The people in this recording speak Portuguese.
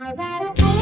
Música